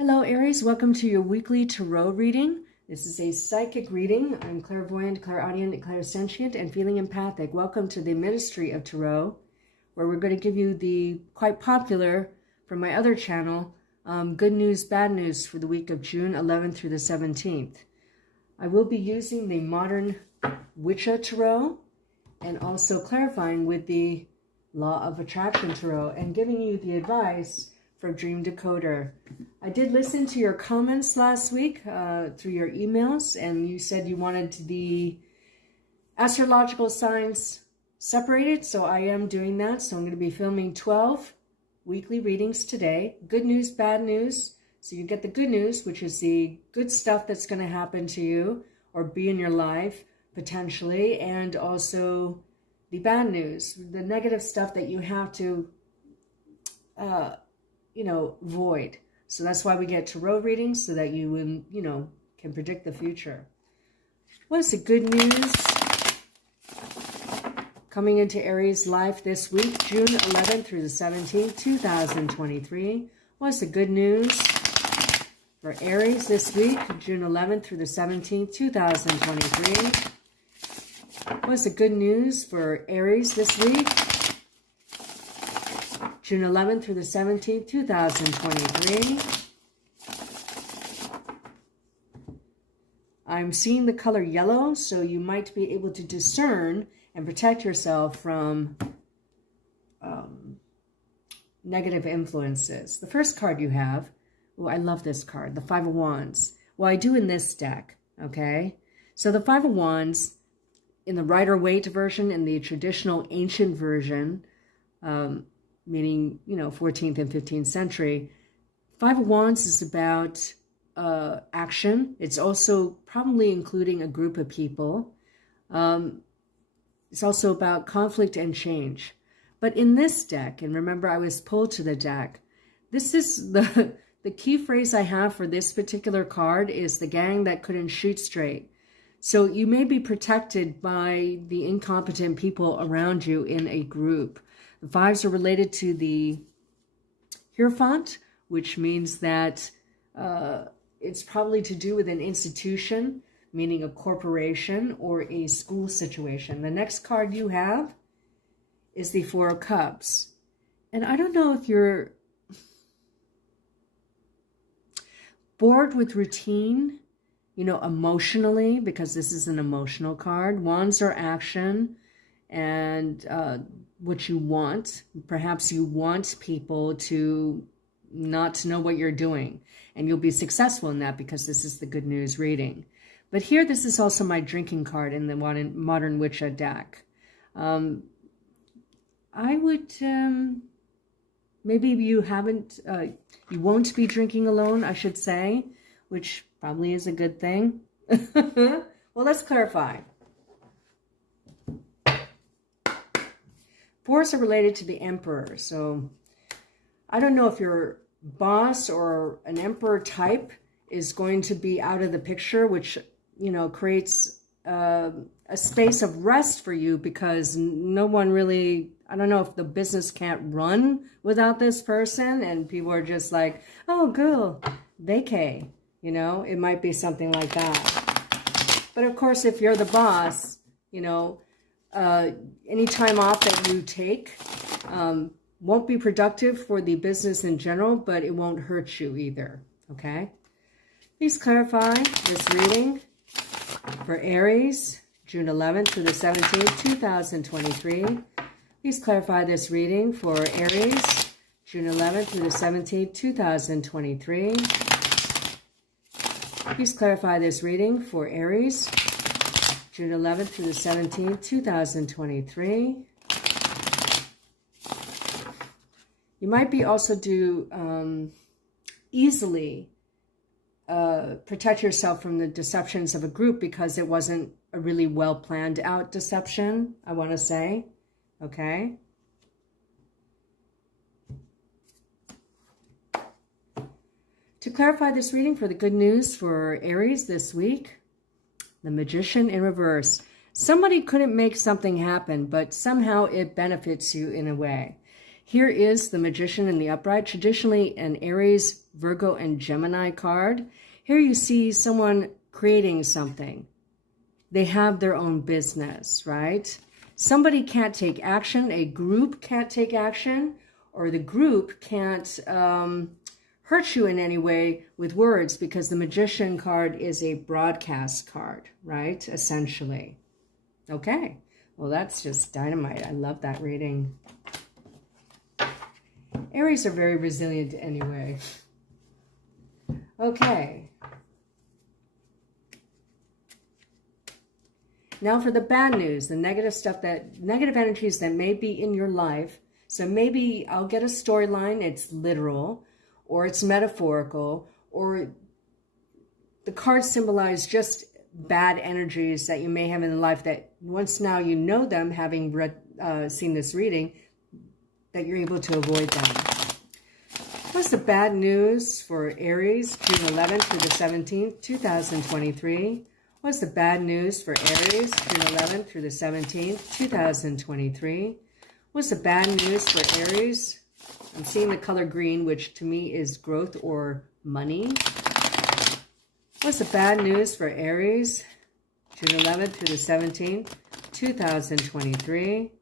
Hello Aries, welcome to your weekly tarot reading. This is a psychic reading. I'm clairvoyant, clairaudient, clairsentient, and feeling empathic. Welcome to the Ministry of Tarot, where we're going to give you the quite popular, from my other channel, good news, bad news for the week of June 11th through the 17th. I will be using the modern Wicca Tarot and also clarifying with the Law of Attraction Tarot and giving you the advice from Dream Decoder. I did listen to your comments last week through your emails, and you said you wanted the astrological signs separated, so I am doing that. So I'm going to be filming 12 weekly readings today. Good news, bad news. So you get the good news, which is the good stuff that's going to happen to you or be in your life potentially, and also the bad news, the negative stuff that you have to void. So that's why we get tarot readings, so that you, can predict the future. What's the good news coming into Aries life this week, June 11th through the 17th, 2023? What's the good news for Aries this week, June 11th through the 17th, 2023? What's the good news for Aries this week, June 11th through the 17th, 2023. I'm seeing the color yellow, so you might be able to discern and protect yourself from negative influences. The first card you have, oh, I love this card, the Five of Wands. Well, I do in this deck, okay? So the Five of Wands, in the Rider-Waite version, in the traditional ancient version, meaning, 14th and 15th century. Five of Wands is about action. It's also probably including a group of people. It's also about conflict and change. But in this deck, and remember I was pulled to the deck, this is the key phrase I have for this particular card is the gang that couldn't shoot straight. So you may be protected by the incompetent people around you in a group. The fives are related to the Hierophant, which means that it's probably to do with an institution, meaning a corporation or a school situation. The next card you have is the Four of Cups. And I don't know if you're bored with routine, emotionally, because this is an emotional card. Wands are action and what you want. Perhaps you want people to not know what you're doing, and you'll be successful in that because this is the good news reading. But here, this is also my drinking card in the modern Wicca deck. I would, maybe you won't be drinking alone, I should say, which probably is a good thing. Well, let's clarify. Fours are related to the Emperor. So I don't know if your boss or an Emperor type is going to be out of the picture, which, creates a space of rest for you because no one really, I don't know if the business can't run without this person and people are just like, oh, girl, vacay. It might be something like that. But of course, if you're the boss, any time off that you take won't be productive for the business in general, but it won't hurt you either, okay? Please clarify this reading for Aries, June 11th through the 17th, 2023. Please clarify this reading for Aries, June 11th through the 17th, 2023. Please clarify this reading for Aries, June 11th through the 17th, 2023. You might be also easily protect yourself from the deceptions of a group because it wasn't a really well planned out deception, I want to say. Okay. To clarify this reading for the good news for Aries this week, the Magician in reverse. Somebody couldn't make something happen, but somehow it benefits you in a way. Here is the Magician in the upright, traditionally an Aries, Virgo, and Gemini card. Here you see someone creating something. They have their own business, right? Somebody can't take action, a group can't take action, or the group can't hurt you in any way with words, because the Magician card is a broadcast card, right? Essentially. Okay, well, that's just dynamite. I love that reading. Aries are very resilient anyway. Okay. Now for the bad news, the negative stuff, negative energies that may be in your life. So maybe I'll get a storyline, it's literal, or it's metaphorical, or the cards symbolize just bad energies that you may have in life that once now you know them, having seen this reading, that you're able to avoid them. What's the bad news for Aries, June 11th through the 17th, 2023? What's the bad news for Aries, June 11th through the 17th, 2023? What's the bad news for Aries? I'm seeing the color green, which to me is growth or money. What's the bad news for Aries, June 11th through the 17th, 2023?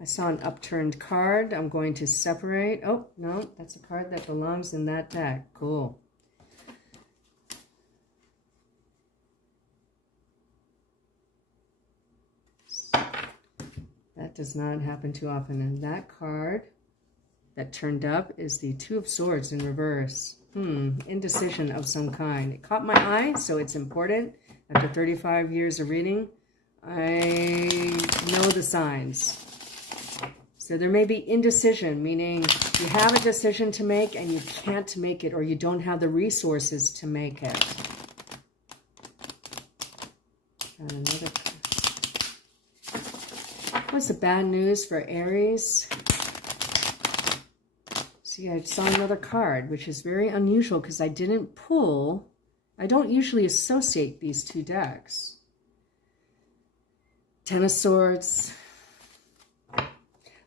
I saw an upturned card. I'm going to separate. Oh, no, that's a card that belongs in that deck. Cool. That does not happen too often. And that card that turned up is the Two of Swords in reverse. Indecision of some kind. It caught my eye, so it's important. After 35 years of reading, I know the signs. So there may be indecision, meaning you have a decision to make and you can't make it, or you don't have the resources to make it. And another. What's the bad news for Aries? See, I saw another card, which is very unusual because I didn't pull. I don't usually associate these two decks. Ten of Swords.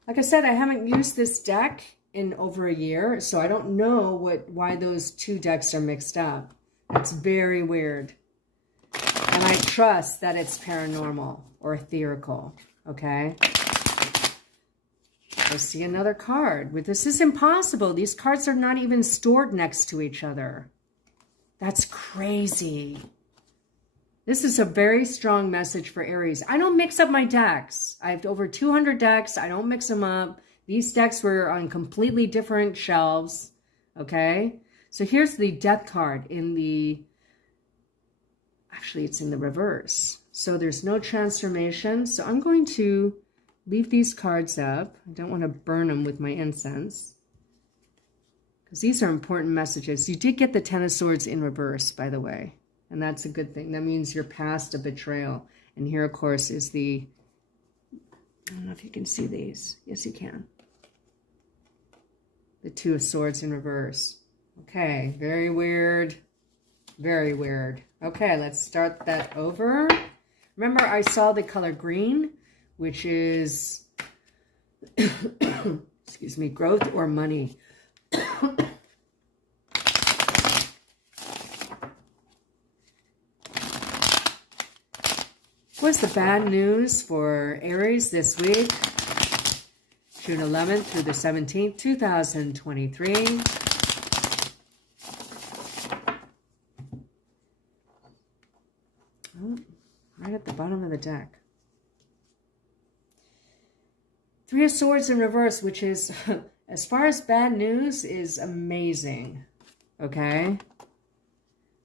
Like I said, I haven't used this deck in over a year, so I don't know why those two decks are mixed up. It's very weird. And I trust that it's paranormal or etherical, okay? I see another card. This is impossible. These cards are not even stored next to each other. That's crazy. This is a very strong message for Aries. I don't mix up my decks. I have over 200 decks. I don't mix them up. These decks were on completely different shelves, okay? So here's the Death card in the... Actually, it's in the reverse. So there's no transformation. So I'm going to leave these cards up. I don't want to burn them with my incense, because these are important messages. You did get the Ten of Swords in reverse, by the way. And that's a good thing. That means you're past a betrayal. And here, of course, is the... I don't know if you can see these. Yes, you can. The Two of Swords in reverse. Okay, very weird. Very weird. Okay, let's start that over. Remember, I saw the color green, which is, excuse me, growth or money. What's the bad news for Aries this week? June 11th through the 17th, 2023. Oh, right at the bottom of the deck. Three of Swords in reverse, which is, as far as bad news, is amazing. Okay?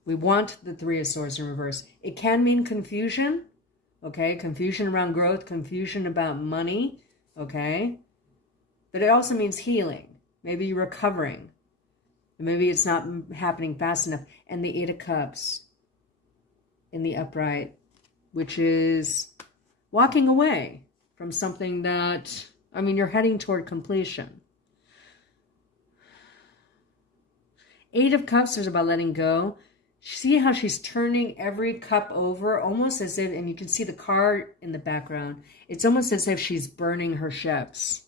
We want the Three of Swords in reverse. It can mean confusion. Okay? Confusion around growth, confusion about money. Okay? But it also means healing. Maybe you're recovering. Maybe it's not happening fast enough. And the Eight of Cups in the upright, which is walking away from something that, I mean, you're heading toward completion. Eight of Cups is about letting go. See how she's turning every cup over, almost as if, and you can see the car in the background, it's almost as if she's burning her ships.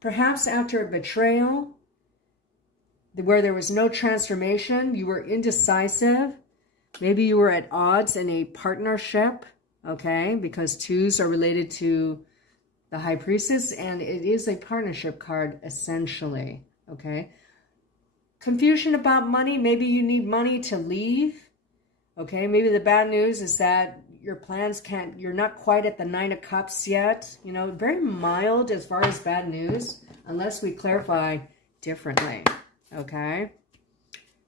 Perhaps after a betrayal, where there was no transformation, you were indecisive. Maybe you were at odds in a partnership, okay? Because twos are related to the High Priestess, and it is a partnership card, essentially, okay? Confusion about money. Maybe you need money to leave, okay? Maybe the bad news is that your plans you're not quite at the Nine of Cups yet. You know, very mild as far as bad news, unless we clarify differently, okay?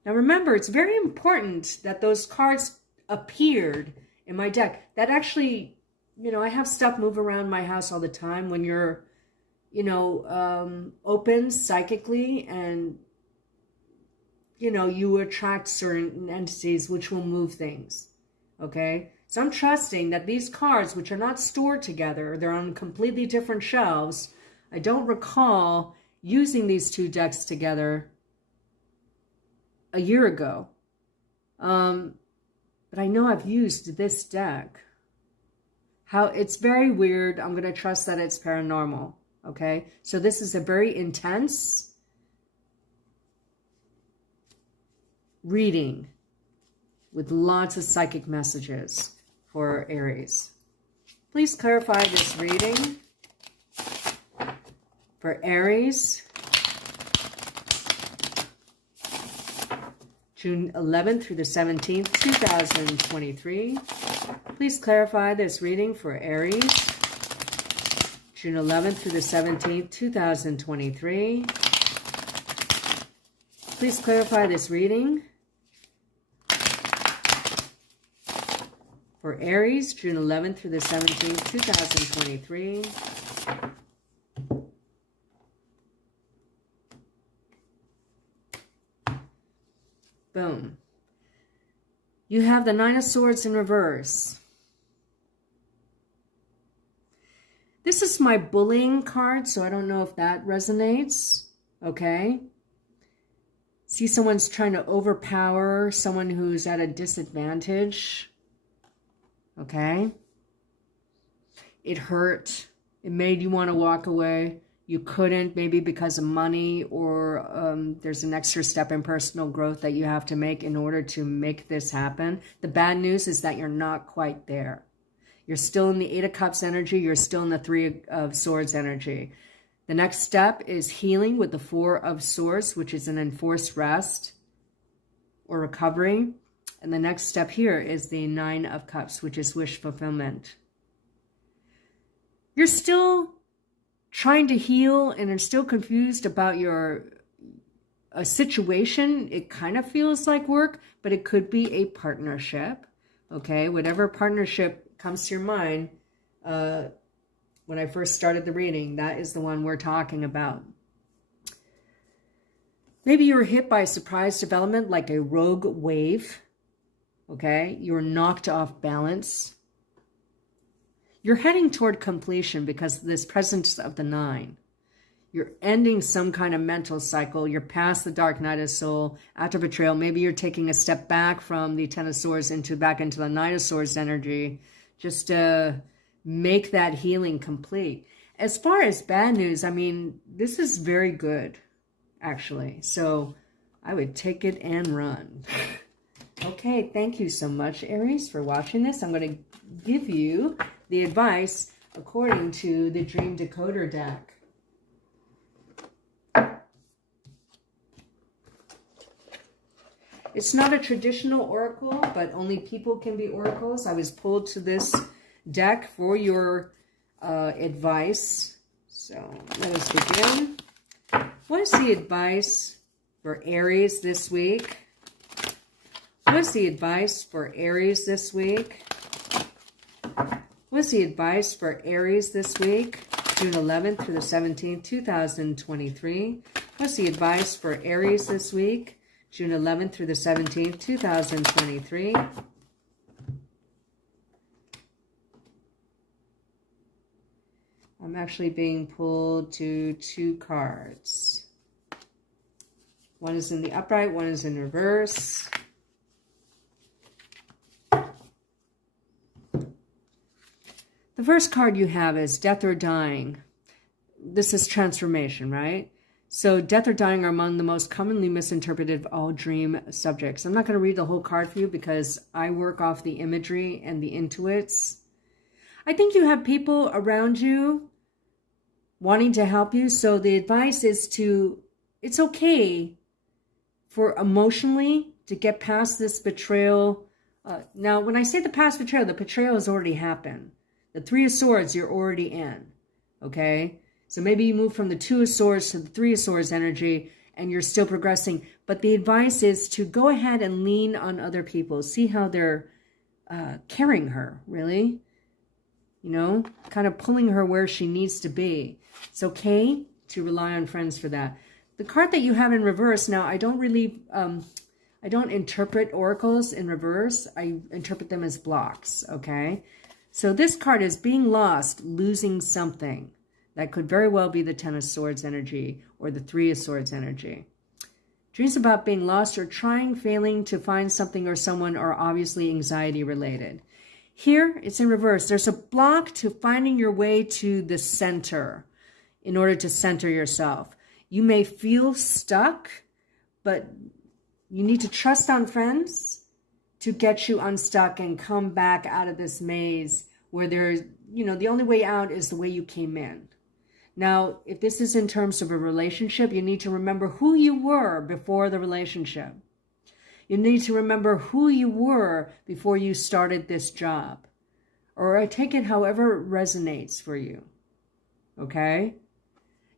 Now remember, it's very important that those cards appeared in my deck. That actually, you know, I have stuff move around my house all the time when you're, you know, open psychically, and, you know, you attract certain entities which will move things, okay? So I'm trusting that these cards, which are not stored together, they're on completely different shelves. I don't recall using these two decks together a year ago. But I know I've used this deck. It's very weird. I'm going to trust that it's paranormal. Okay. So this is a very intense reading with lots of psychic messages for Aries. Please clarify this reading for Aries, June 11th through the 17th, 2023. Please clarify this reading for Aries, June 11th through the 17th, 2023. Please clarify this reading for Aries, June 11th through the 17th, 2023. Boom. You have the Nine of Swords in reverse. This is my bullying card, so I don't know if that resonates. Okay. See, someone's trying to overpower someone who's at a disadvantage. Okay. It hurt. It made you want to walk away. You couldn't, maybe because of money, or there's an extra step in personal growth that you have to make in order to make this happen. The bad news is that you're not quite there. You're still in the Eight of Cups energy. You're still in the Three of Swords energy. The next step is healing with the Four of Swords, which is an enforced rest or recovery. And the next step here is the Nine of Cups, which is wish fulfillment. You're still trying to heal and are still confused about your situation. It kind of feels like work, but it could be a partnership. Okay, whatever partnership comes to your mind when I first started the reading, that is the one we're talking about. Maybe you were hit by a surprise development like a rogue wave. Okay, you were knocked off balance. You're heading toward completion because of this presence of the Nine. You're ending some kind of mental cycle. You're past the dark night of soul. After betrayal, maybe you're taking a step back from the Ten of Swords back into the Knight of Swords energy, just to make that healing complete. As far as bad news, I mean, this is very good, actually. So I would take it and run. Okay, thank you so much, Aries, for watching this. I'm going to give you the advice according to the Dream Decoder deck. It's not a traditional oracle, but only people can be oracles. I was pulled to this deck for your advice. So let us begin. What is the advice for Aries this week? What is the advice for Aries this week? What's the advice for Aries this week? June 11th through the 17th, 2023. What's the advice for Aries this week? June 11th through the 17th, 2023. I'm actually being pulled to two cards. One is in the upright, one is in reverse. The first card you have is Death or Dying. this is transformation, right? So death or dying are among the most commonly misinterpreted of all dream subjects. I'm not going to read the whole card for you because I work off the imagery and the intuits. I think you have people around you wanting to help you. So the advice is it's okay for emotionally to get past this betrayal. Now, when I say the past betrayal, the betrayal has already happened. The Three of Swords, you're already in, okay? So maybe you move from the Two of Swords to the Three of Swords energy and you're still progressing. But the advice is to go ahead and lean on other people. See how they're carrying her, really. You know, kind of pulling her where she needs to be. It's okay to rely on friends for that. The card that you have in reverse, now I don't really, I don't interpret oracles in reverse. I interpret them as blocks, okay? So this card is being lost, losing something. That could very well be the Ten of Swords energy or the Three of Swords energy. Dreams about being lost or trying, failing to find something or someone are obviously anxiety related. Here, it's in reverse. There's a block to finding your way to the center in order to center yourself. You may feel stuck, but you need to trust on friends to get you unstuck and come back out of this maze where there's, you know, the only way out is the way you came in. Now, if this is in terms of a relationship, you need to remember who you were before the relationship. You need to remember who you were before you started this job. Or I take it however it resonates for you. Okay?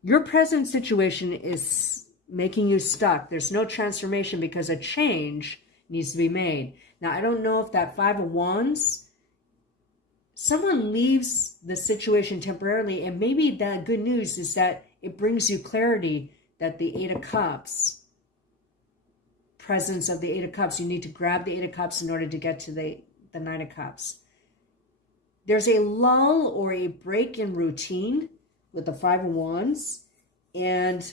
Your present situation is making you stuck. There's no transformation because a change needs to be made. Now, I don't know if that Five of Wands, someone leaves the situation temporarily, and maybe the good news is that it brings you clarity that the Eight of Cups, presence of the Eight of Cups, you need to grab the Eight of Cups in order to get to the Nine of Cups. There's a lull or a break in routine with the Five of Wands, and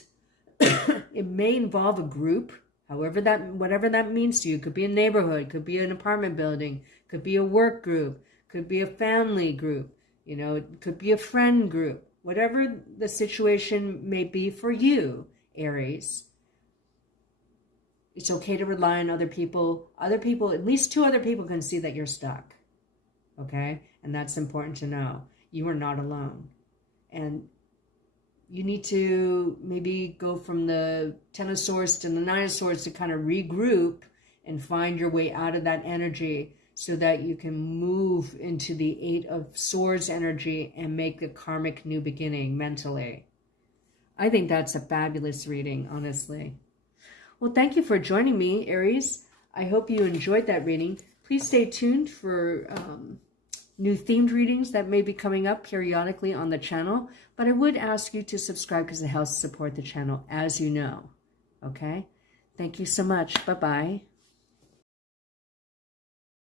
it may involve a group, whatever that means to you. It could be a neighborhood, could be an apartment building, could be a work group, could be a family group, you know, it could be a friend group. Whatever the situation may be for you, Aries, it's okay to rely on other people. Other people, at least two other people can see that you're stuck, okay? And that's important to know. You are not alone. And you need to maybe go from the Ten of Swords to the Nine of Swords to kind of regroup and find your way out of that energy so that you can move into the Eight of Swords energy and make a karmic new beginning mentally. I think that's a fabulous reading, honestly. Well, thank you for joining me, Aries. I hope you enjoyed that reading. Please stay tuned for new themed readings that may be coming up periodically on the channel. But I would ask you to subscribe because it helps support the channel, as you know. Okay? Thank you so much. Bye-bye.